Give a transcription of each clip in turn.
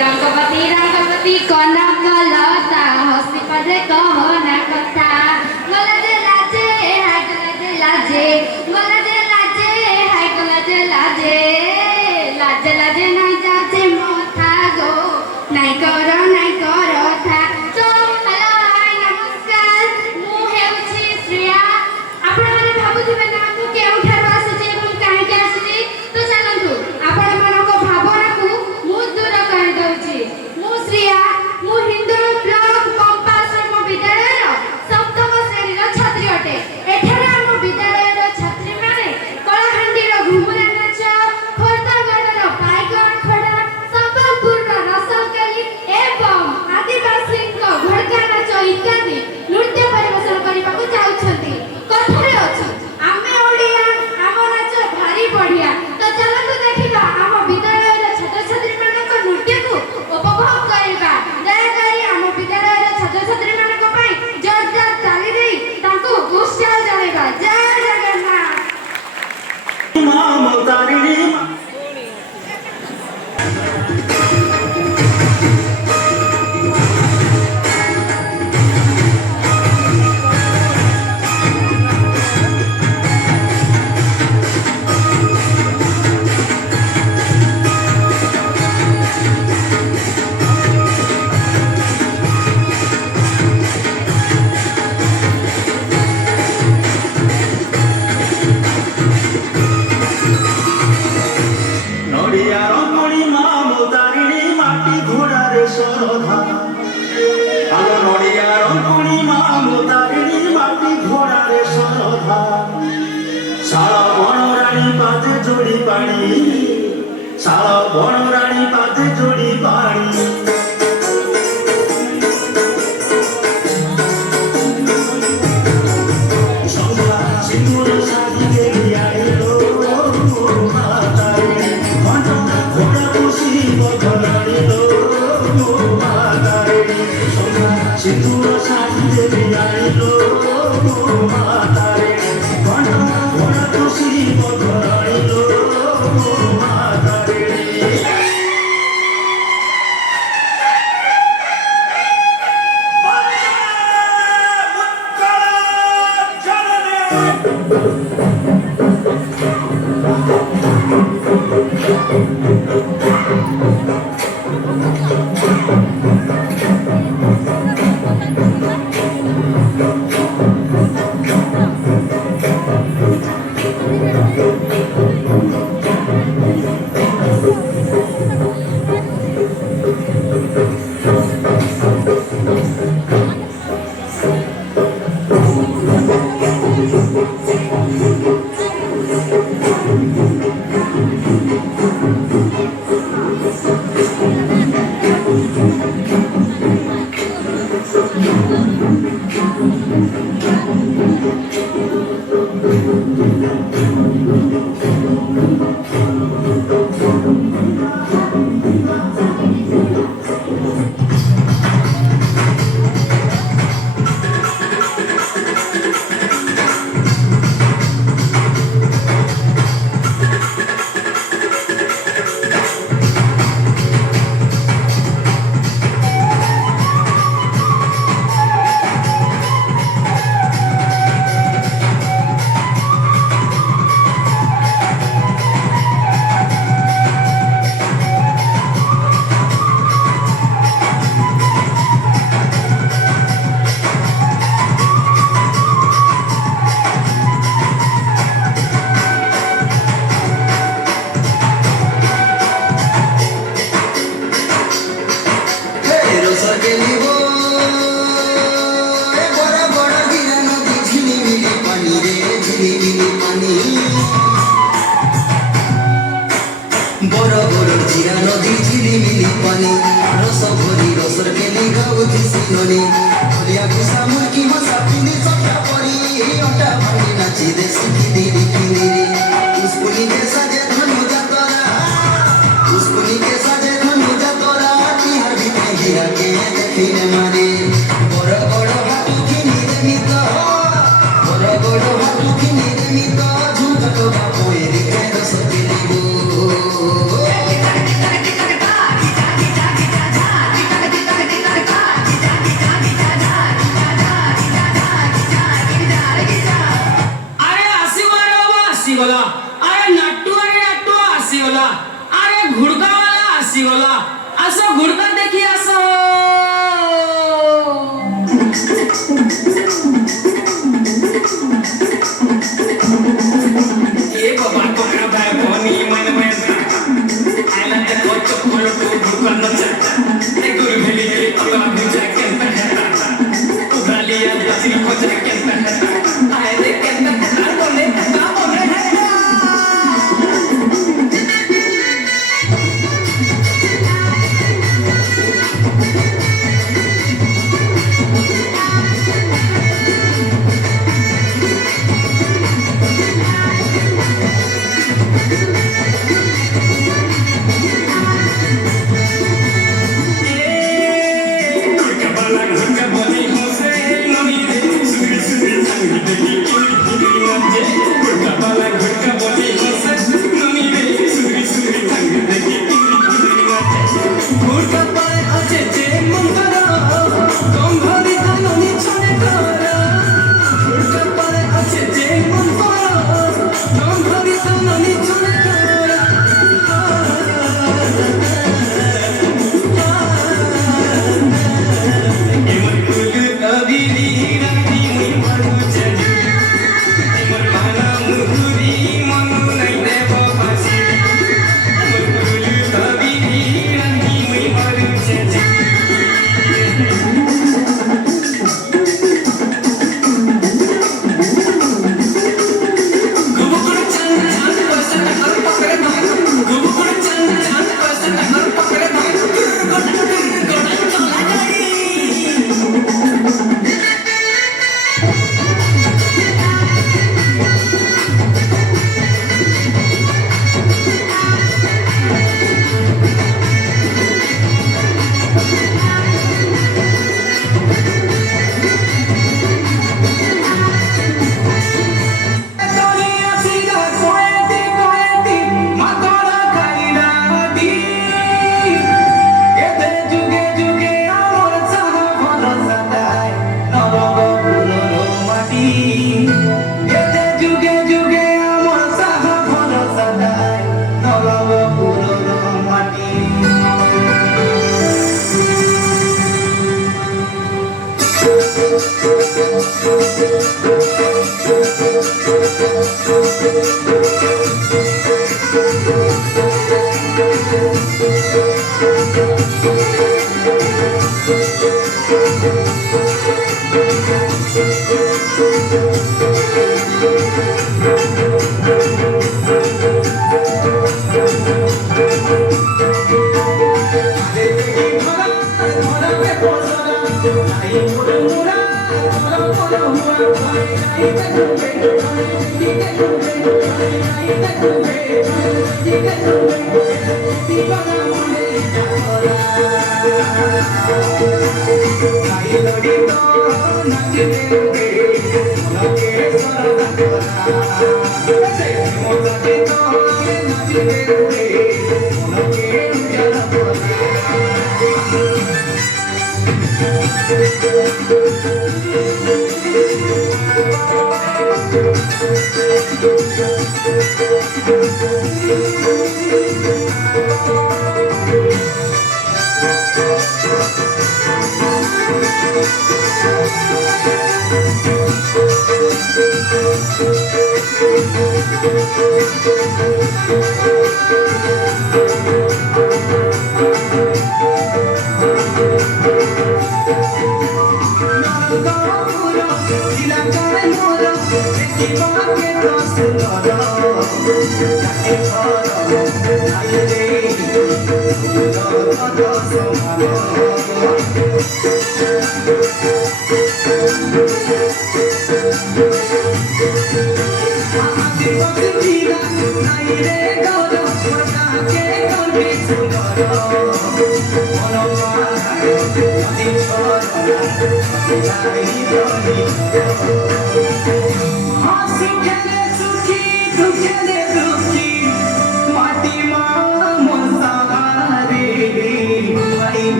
रंगवती कनक लता हसी पदे कहना कथा मला जे लाजे हाय लाजे मला जे लाजे हाय लाजे लाजे लाजे नाही जाचे मोठा गो नाही करो था तो हेलो हाय नमस्कार मु हेउची श्रेया आपण माने भाबुथिबे ना मु केउठार आसीची ଏବଂ काहेके आसीची तो चलंतु आपण मानको भावना को मु दूर कर दउची मु श्रेया मु हिंदू ब्लॉक कंपाश्रम विद्यालय सप्तम श्रेणी छात्री अटे एठारे हम विद्यालय छात्री माने कलाहांडीर घुमुरा नाच खोर्धागढ़र पाइगण खड़ा संबलपुर रसलकली एवं आदिवासी घड़का नाच इत्यादि नृत्य परिवेशन करने को चाहते कथारे अच्छे आमे ओडिया आम नाच भारी बढ़िया तो चलतु देखा आम विद्यालय छात्र छात्री मानक नृत्य को उपभोग करवा दयाकोरी आम विद्यालय छात्र छात्री मानक जोरदार ताली दे उत्साह जणाइबा जय जगन्नाथ शाला बनराणी पाते जोड़ी पानी ଆସିଗଲା ଆସ ଘୁର୍ତା ଦେଖି ଆସ ଏ ବାବା କୋଣା ଭାଇ ବନି ମନେ ମନେ ଆଇଲା ତେ କୋଚ କୋଳ ଟୁ ଭୁକନ ନଚା ଏ ଗୁରୁ ଭେଲି ଭେଲି ତକା ବୁଝା କେନ୍ତା ହେତା ଉଗାଲିଆ ଦସି ଖୋଜା କେନ୍ତା ହେତା ଆଏ ରେ କେନ୍ତା ହେତା ବନେ ହେତା ବନେ ହେତା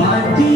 মাটির